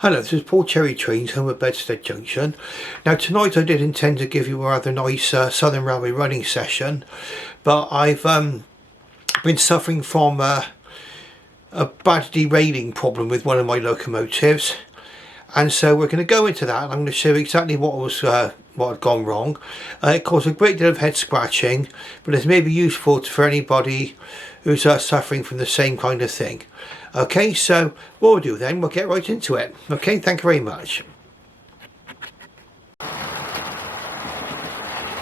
Hello, this is Paul Cherry Trains, home at Bedstead Junction. Now tonight I did intend to give you a rather nice Southern Railway running session, but I've been suffering from a bad derailing problem with one of my locomotives, and so we're going to go into that and I'm going to show you exactly what had gone wrong. It caused a great deal of head scratching, but it's maybe useful for anybody who's suffering from the same kind of thing. Okay, so what we'll do then, we'll get right into it. Okay, thank you very much.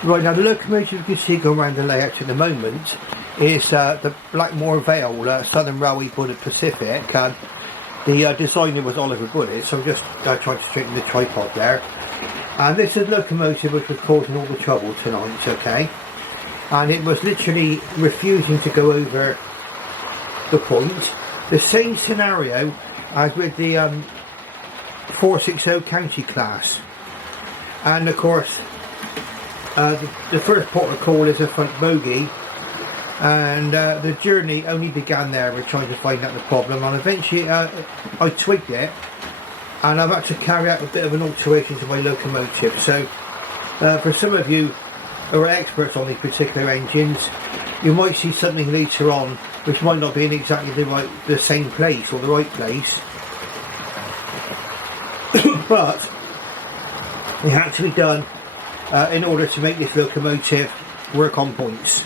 Right, now the locomotive you can see going around the layout at the moment is the Blackmoor Vale Southern Railway Bulleid Pacific. The designer was Oliver Bulleid, so I'm just trying to straighten the tripod there. And this is the locomotive which was causing all the trouble tonight, okay? And it was literally refusing to go over the point. The same scenario as with the 460 county class, and of course the first port of call is a front bogie, and the journey only began there. We're trying to find out the problem, and eventually I twigged it, and I've had to carry out a bit of an alteration to my locomotive. So for some of you who are experts on these particular engines, you might see something later on which might not be in exactly the same place or the right place, but it had to be done in order to make this locomotive work on points.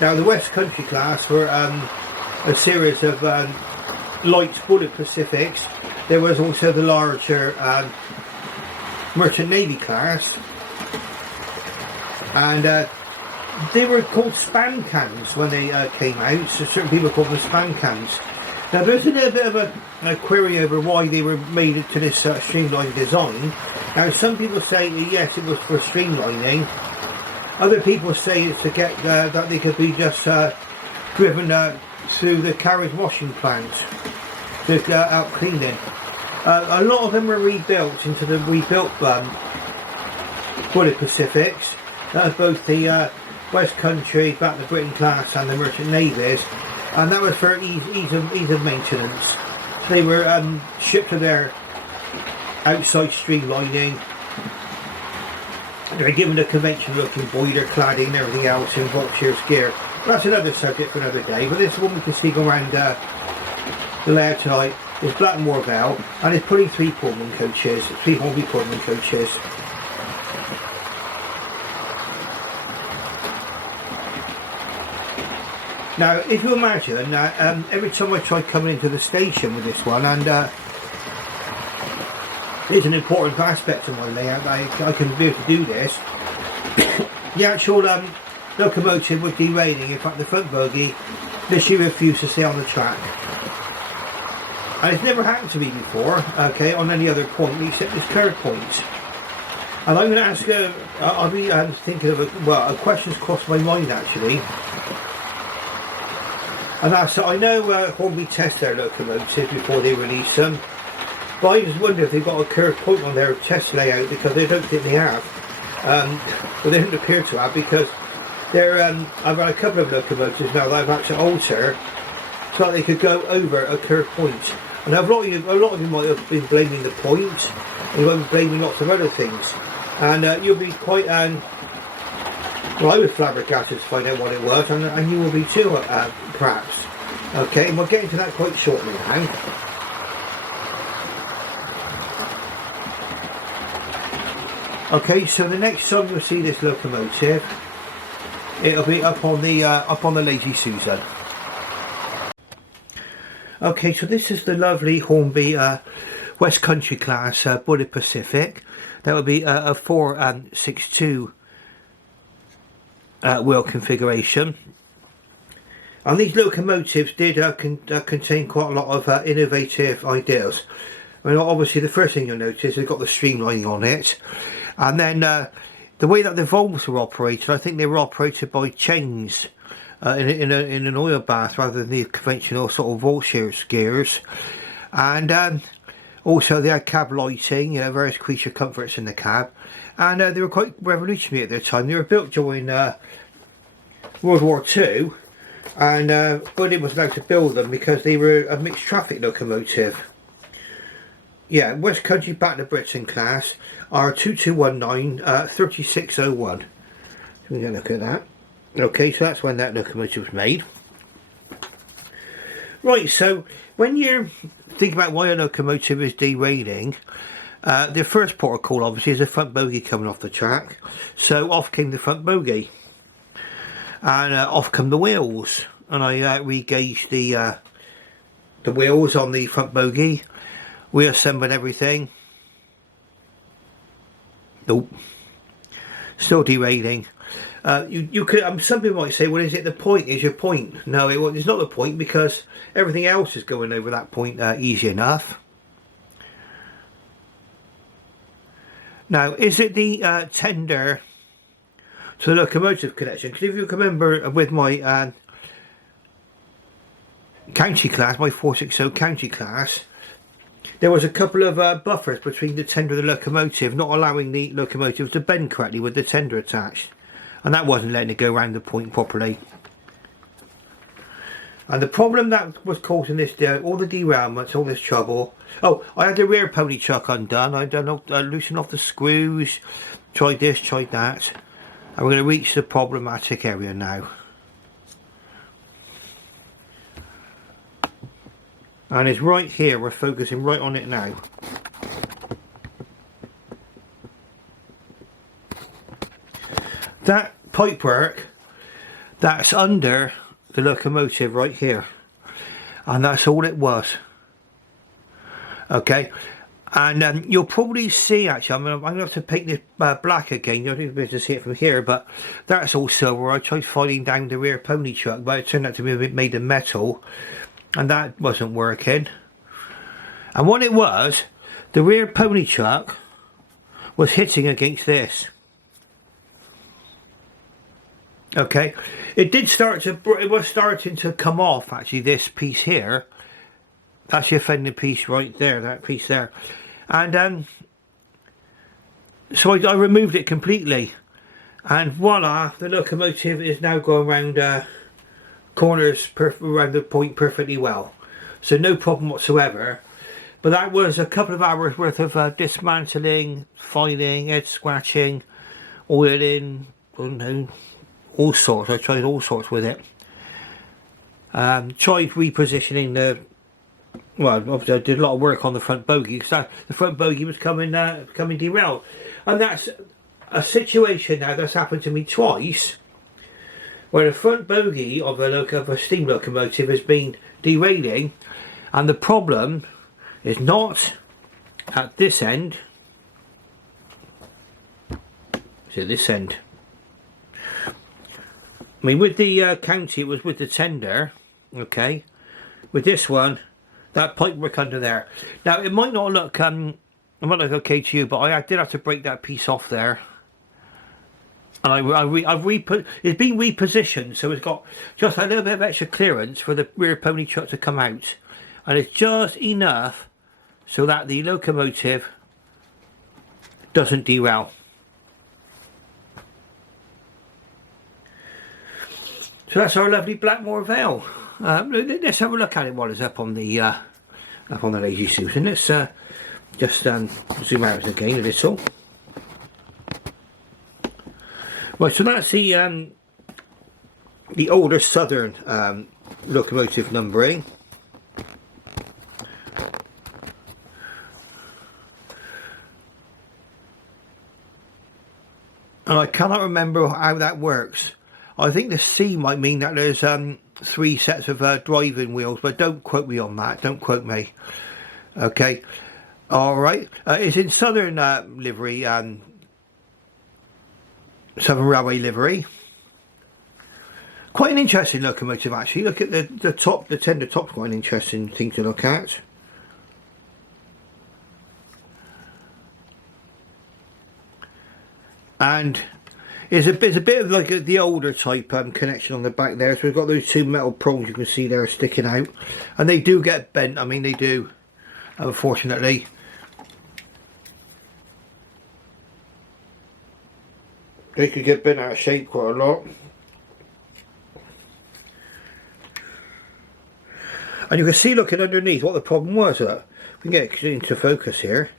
Now the West Country class were a series of light Bulleid Pacifics. There was also the larger Merchant Navy class, and they were called span cans when they came out, so certain people called them span cans. Now there's a little bit of a query over why they were made to this streamlined design. Now some people say yes, it was for streamlining. Other people say it's to get that they could be just driven through the carriage washing plant, just out cleaning. A lot of them were rebuilt into the rebuilt Bulleid Pacifics, both the West Country, back to Britain class and the Merchant Navies, and that was for ease of maintenance. So they were shipped to their outside streamlining. They were given a conventional looking boiler cladding and everything else in Volkshire's gear. But that's another subject for another day. But this one we can see go around the layout tonight is Blackmoor Vale, and it's putting three Pullman coaches, three Hornby Pullman coaches. Now, if you imagine, every time I try coming into the station with this one, and it's an important aspect of my layout, I can be able to do this, the actual locomotive was derailing. In fact, the front bogie literally refused to stay on the track. And it's never happened to me before, okay, on any other point except this curve point. And I'm going to ask, I'll be thinking of a question's crossed my mind actually. And that's, I know Hornby test their locomotives before they release them, but I just wonder if they've got a curved point on their test layout, because they don't think they have. But they don't appear to have, because they're, I've got a couple of locomotives now that I've had to alter so that they could go over a curved point. And a lot of you might have been blaming the point, and you might be blaming lots of other things. And you'll be quite, well, I was flabbergasted to find out what it was, and you will be too, perhaps. Okay, and we'll get into that quite shortly now. Okay, so the next time you'll see this locomotive, it'll be up on the Lazy Susan. Okay, so this is the lovely Hornby West Country class Bulleid Pacific. That would be a 462 wheel configuration, and these locomotives did contain quite a lot of innovative ideas. I mean, obviously the first thing you'll notice, they've got the streamlining on it, and then the way that the valves were operated, I think they were operated by chains in an oil bath rather than the conventional sort of Volkshire's gears. And also they had cab lighting, you know, various creature comforts in the cab, and they were quite revolutionary at their time. They were built during World War II, and Bulleid was allowed to build them because they were a mixed traffic locomotive. Yeah, West Country back to Britain class, R2219 3601. We can look at that. Okay, so that's when that locomotive was made. Right, so when you think about why a locomotive is derailing, the first port of call obviously is the front bogie coming off the track. So off came the front bogie, and off come the wheels, and I re-gauged the wheels on the front bogie. We assembled everything. Nope, still derailing. You could. Some people might say, "Well, is it the point? Is your point?" No, it's not the point, because everything else is going over that point easy enough. Now, is it the tender to the locomotive connection? Because if you can remember with my county class, my 460 county class, there was a couple of buffers between the tender and the locomotive, not allowing the locomotive to bend correctly with the tender attached. And that wasn't letting it go around the point properly. And the problem that was causing this, all the derailments, all this trouble. Oh, I had the rear pony chuck undone. I loosened off the screws, tried this, tried that. And we're going to reach the problematic area now. And it's right here, we're focusing right on it now. That pipework, that's under the locomotive right here, and that's all it was. Okay, and you'll probably see, actually, I'm going to have to paint this black again. You don't be able to see it from here, but that's all silver. I tried filing down the rear pony truck, but it turned out to be made of metal, and that wasn't working. And what it was, the rear pony truck was hitting against this. Okay, it was starting to come off, actually, this piece here. That's the offending piece right there, that piece there. And so I removed it completely, and voila, the locomotive is now going around corners around the point perfectly well. So no problem whatsoever. But that was a couple of hours worth of dismantling, filing, head scratching, oiling, I don't know, all sorts. I tried all sorts with it. Tried repositioning the, well, obviously I did a lot of work on the front bogie, because the front bogie was coming derailed. And that's a situation now that's happened to me twice, where the front bogie of a steam locomotive has been derailing, and the problem is not at this end, it's at this end. I mean, with the county, it was with the tender, okay. With this one, that pipework under there. Now, it might not look okay to you, but I did have to break that piece off there. And it's been repositioned, so it's got just a little bit of extra clearance for the rear pony truck to come out, and it's just enough so that the locomotive doesn't derail. So that's our lovely Blackmoor Vale. Let's have a look at it while it's up on the Lazy Susan. Let's just zoom out again a little. Right, so that's the older southern locomotive numbering. And I cannot remember how that works. I think the C might mean that there's 3 sets of driving wheels, but don't quote me on that. Don't quote me. Okay. All right. It's in southern livery, Southern Railway livery. Quite an interesting locomotive, actually. Look at the top. The tender top's quite an interesting thing to look at. And it's a bit of like the older type connection on the back there. So we've got those 2 metal prongs you can see there sticking out, and they do get bent. I mean, they do, unfortunately. They could get bent out of shape quite a lot. And you can see looking underneath what the problem was. We can get it into focus here.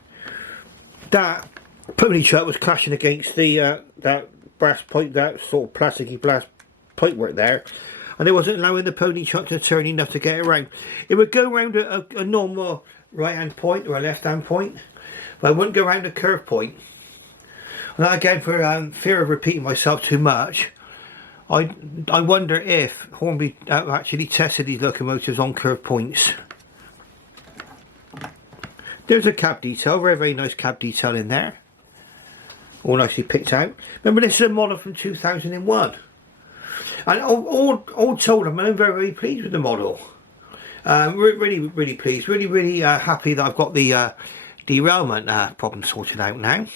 That pony truck was clashing against the that brass pipe, that sort of plasticky brass pipework there, and it wasn't allowing the pony truck to turn enough to get around. It would go around a normal right hand point or a left hand point, but it wouldn't go around a curve point. And again, for fear of repeating myself too much, I wonder if Hornby actually tested these locomotives on curve points. There's a cab detail, very nice cab detail in there. All nicely picked out. Remember, this is a model from 2001. And all told, I'm very pleased with the model. Really pleased. Really happy that I've got the derailment problem sorted out now.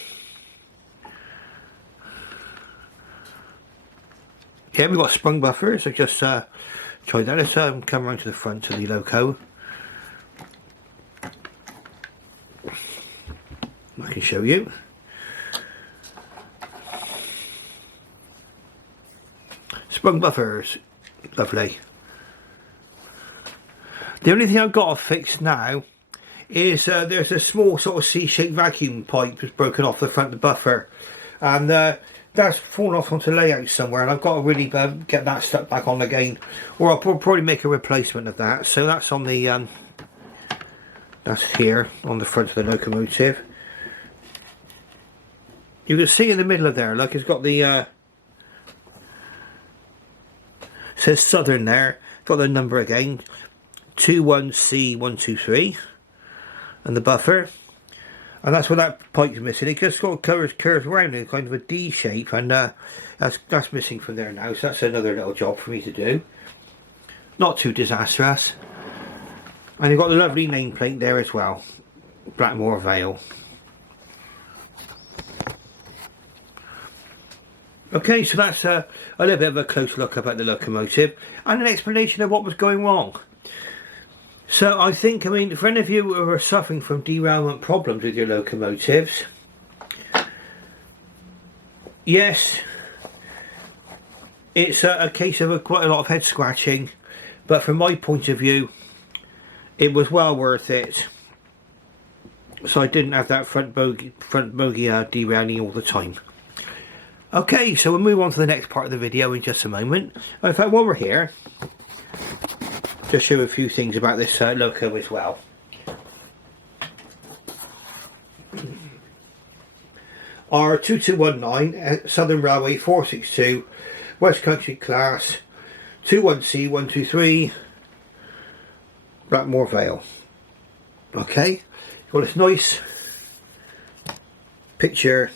Yeah, we've got sprung buffers. I just tried that. Let's come around to the front of the loco. I can show you. Sprung buffers, lovely. The only thing I've got to fix now is there's a small sort of C-shaped vacuum pipe that's broken off the front of the buffer, and that's fallen off onto layout somewhere, and I've got to really get that stuck back on again, or I'll probably make a replacement of that. So that's on the that's here on the front of the locomotive. You can see in the middle of there, look, it's got the says Southern there, got the number again, 21C123, and the buffer, and that's where that pipe's missing. It just got curves around in kind of a D shape, and that's missing from there now, so that's another little job for me to do. Not too disastrous. And you've got the lovely nameplate there as well, Blackmoor Vale. Okay, so that's a little bit of a close look up at the locomotive and an explanation of what was going wrong. So I think, for any of you who are suffering from derailment problems with your locomotives, yes, it's a case of quite a lot of head scratching, but from my point of view, it was well worth it. So I didn't have that front bogie derailing all the time. Okay, so we'll move on to the next part of the video in just a moment. In fact, while we're here, just show a few things about this loco as well. Our 2219 Southern Railway 462 West Country class 21C123 Blackmoor Vale. Okay, got this nice picture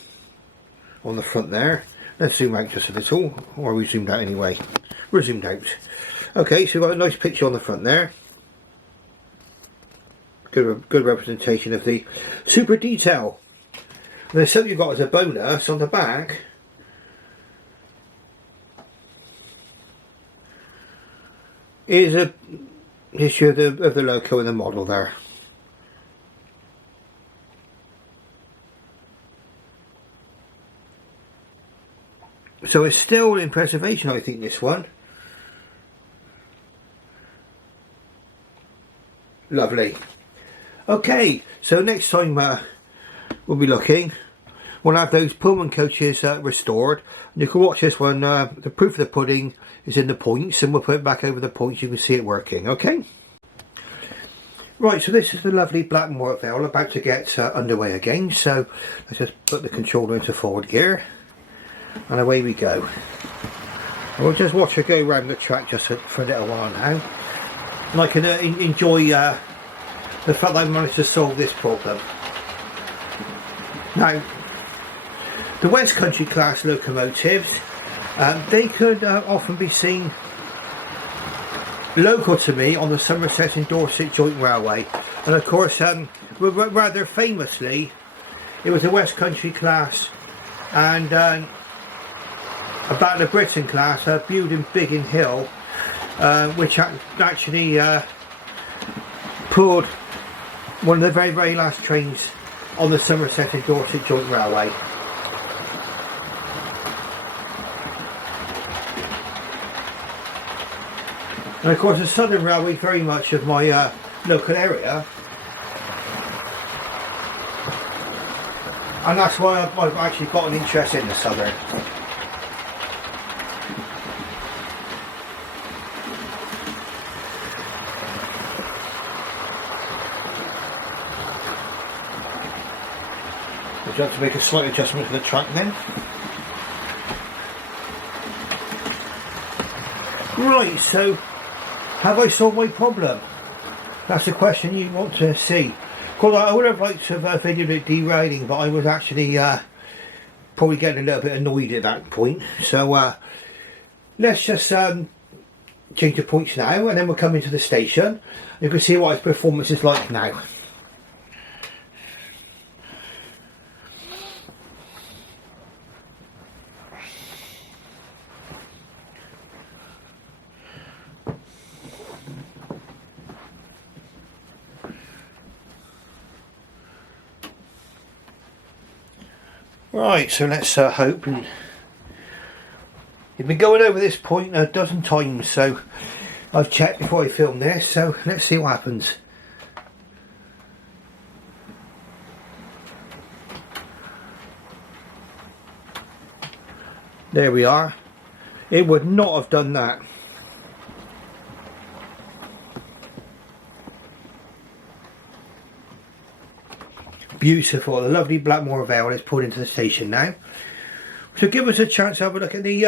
on the front there. Let's zoom out just a little, or we zoomed out anyway. We're zoomed out. Okay, so we've got a nice picture on the front there. Good representation of the super detail. And there's something you've got as a bonus on the back. Is a history of the loco and the model there. So it's still in preservation, I think, this one. Lovely. Okay, so next time we'll be looking, we'll have those Pullman coaches restored. And you can watch this one, the proof of the pudding is in the points, and we'll put it back over the points, you can see it working, okay? Right, so this is the lovely Blackmoor Vale about to get underway again. So let's just put the controller into forward gear. And away we go. And we'll just watch her go around the track just for a little while now. And I can enjoy the fact that I managed to solve this problem. Now, the West Country class locomotives, they could often be seen local to me on the Somerset and Dorset Joint Railway. And of course, rather famously, it was the West Country class and about the Britain class, Bulleid in Biggin Hill, which actually pulled one of the very last trains on the Somerset and Dorset Joint Railway. And of course the Southern Railway is very much of my local area, and that's why I've actually got an interest in the Southern. Would you have to make a slight adjustment to the track then? Right, so have I solved my problem? That's the question you want to see. Of course, I would have liked to have videoed it derailing, but I was actually probably getting a little bit annoyed at that point. So let's just change the points now, and then we'll come into the station. You can see what his performance is like now. Right, so let's hope. And you've been going over this point a dozen times, so I've checked before I film this, so let's see what happens. There we are. It would not have done that. Beautiful. The lovely Blackmoor Vale is pulled into the station now. So give us a chance to have a look at the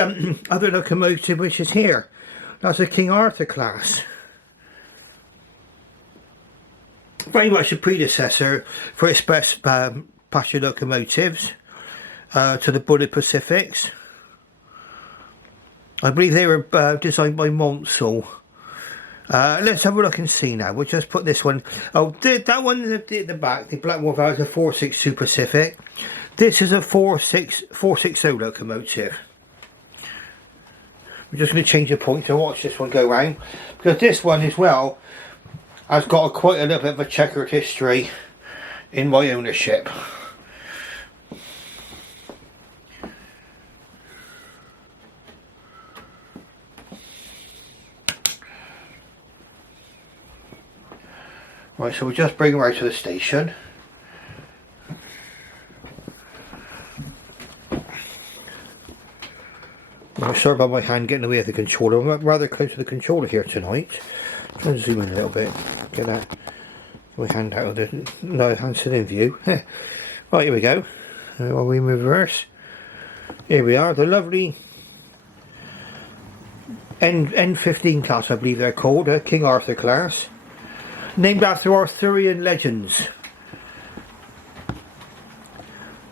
other locomotive which is here. That's a King Arthur class. Very much a predecessor for express passenger locomotives to the Bulleid Pacifics. I believe they were designed by Monsell. Let's have a look and see now. We'll just put this one. Oh, that one at the back, the Blackmoor Vale, is a 462 Pacific. This is a 460 locomotive. We're just going to change the point to watch this one go round, because this one as well has got quite a little bit of a checkered history in my ownership. Right, so we'll just bring her out to the station. I'm sorry about my hand getting away with the controller. I'm rather close to the controller here tonight. Try and zoom in a little bit. Get that my hand out of the no hand still in view. Right, here we go. While we reverse. Here we are, the lovely N15 class, I believe they're called, King Arthur class. Named after Arthurian legends.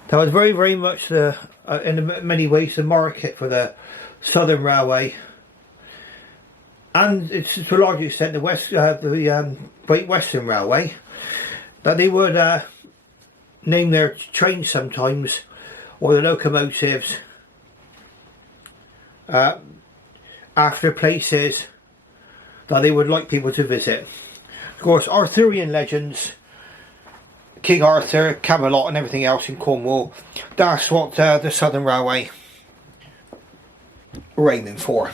That was very much the, in many ways, the market for the Southern Railway, and it's to a large extent the Great Western Railway, that they would name their trains sometimes, or the locomotives, after places that they would like people to visit. Of course, Arthurian legends, King Arthur, Camelot and everything else in Cornwall, that's what the Southern Railway were aiming for.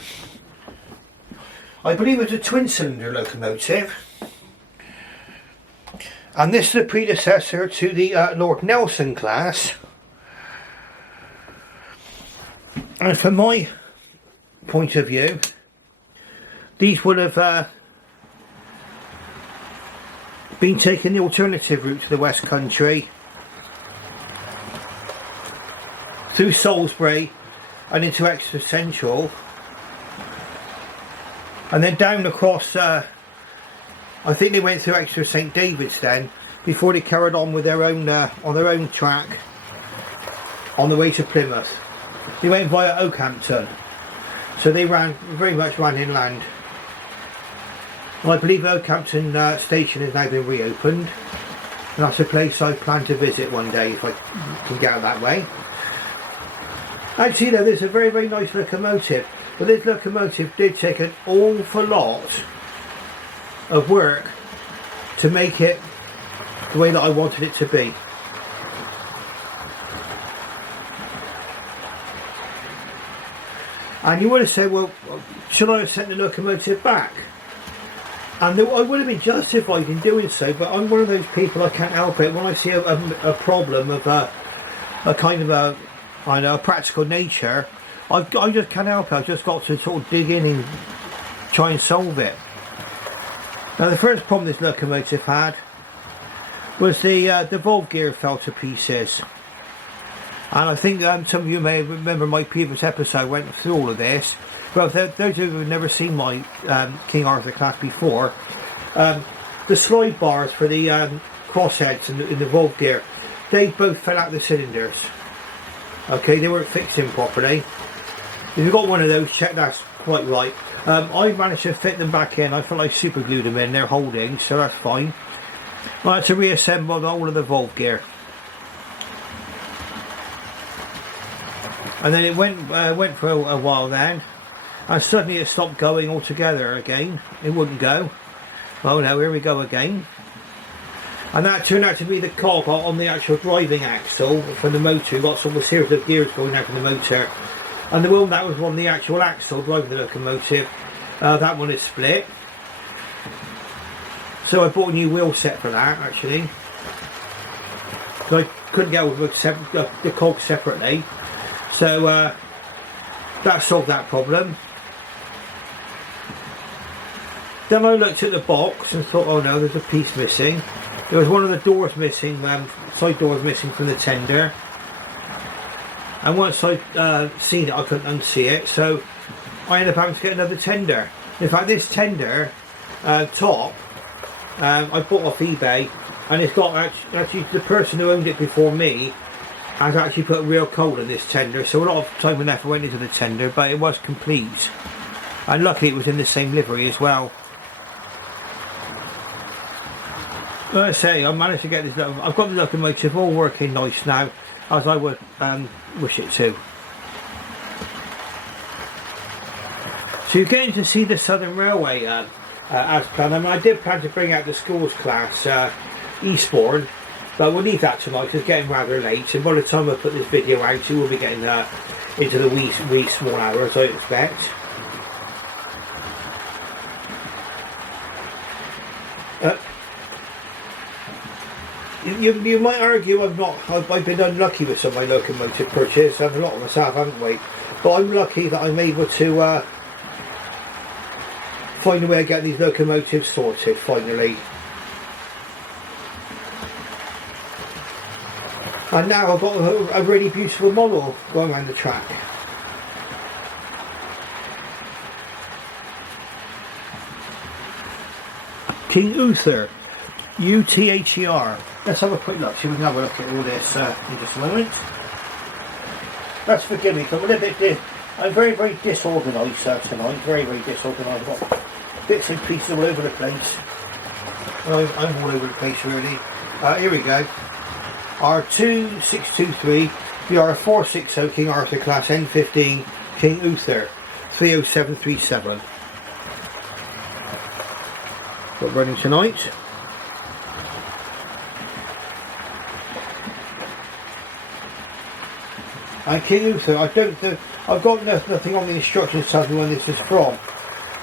I believe it's a twin cylinder locomotive, and this is the predecessor to the Lord Nelson class, and from my point of view these would have been taking the alternative route to the West Country through Salisbury and into Exeter Central, and then down across I think they went through Exeter St David's then, before they carried on with their own on their own track on the way to Plymouth. They went via Oakhampton, so they very much ran inland. I believe Oakhampton station has now been reopened, and that's a place I plan to visit one day if I can get out that way. Actually, though, there's a very nice locomotive, but this locomotive did take an awful lot of work to make it the way that I wanted it to be. And you would have said, well, should I have sent the locomotive back? And I would have been justified in doing so, but I'm one of those people, I can't help it. When I see a problem of a kind of a practical nature, I just can't help it. I've just got to sort of dig in and try and solve it. Now the first problem this locomotive had was the valve gear fell to pieces. And I think some of you may remember my previous episode went through all of this. Well, those who have never seen my King Arthur class before, the slide bars for the crossheads in the valve gear, they both fell out of the cylinders. Okay, they weren't fixed in properly. If you've got one of those, check that's quite right. I managed to fit them back in. I felt like super glued them in. They're holding, so that's fine. I had to reassemble the whole of the valve gear. And then it went for a while then. And suddenly it stopped going altogether again. It wouldn't go. Oh no, here we go again. And that turned out to be the cog on the actual driving axle from the motor. You've got sort of a series of gears going out from the motor. And the one that was on the actual axle driving the locomotive, that one is split. So I bought a new wheel set for that actually. So I couldn't get all the cogs separately. So that solved that problem. Then I looked at the box and thought, oh no, there's a piece missing. There was one of the doors missing, side doors missing from the tender. And once I seen it, I couldn't unsee it, so I ended up having to get another tender. In fact, this tender top, I bought off eBay, and it's got actually the person who owned it before me has actually put real coal in this tender, so a lot of time and effort went into the tender, but it was complete. And luckily it was in the same livery as well. Like I say, I managed to get this. I've got the locomotive all working nice now, as I would wish it to. So you're getting to see the Southern Railway as planned. I mean, I did plan to bring out the schools class Eastbourne, but we'll leave that tonight because it's getting rather late. And by the time I put this video out, you will be getting into the wee small hours, I expect. You might argue I've been unlucky with some of my locomotive purchases, and a lot of us have, haven't we? But I'm lucky that I'm able to find a way of getting these locomotives sorted, finally. And now I've got a really beautiful model going around the track. King Uther, U-T-H-E-R. Let's have a quick look, so we can have a look at all this in just a moment. Let's forgive me, because I'm very, very disorganised tonight. Very, very disorganised. I've got bits and pieces all over the place. I'm all over the place, really. Here we go. R2623, VR460 King Arthur class N15 King Uther 30737. Got running tonight. And King Uther, I've got nothing on the instructions telling me when this is from.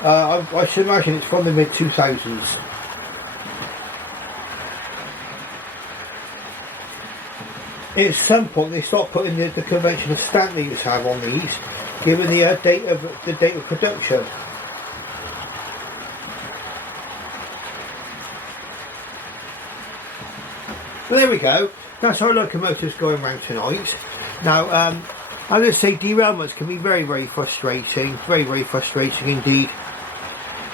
I should imagine it's from the mid-2000s. At some point they stopped putting the conventional stamp that you used to have on these, given the date of production. Well, there we go. That's our locomotives going around tonight. Now, as I say, derailments can be very, very frustrating. Very, very frustrating indeed.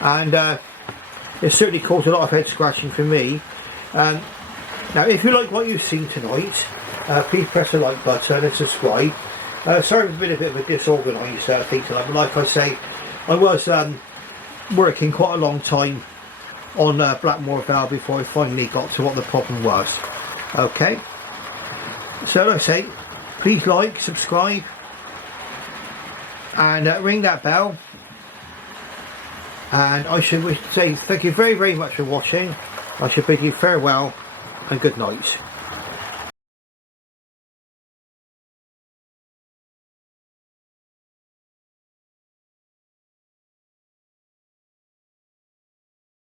And it certainly caused a lot of head scratching for me. Now, if you like what you've seen tonight, please press the like button and subscribe. Sorry it's been a bit of a disorganised thing tonight, but like I say, I was working quite a long time on Blackmoor Vale before I finally got to what the problem was. Okay, so like I say, please like, subscribe, and ring that bell. And I should say thank you very, very much for watching. I should bid you farewell and good night.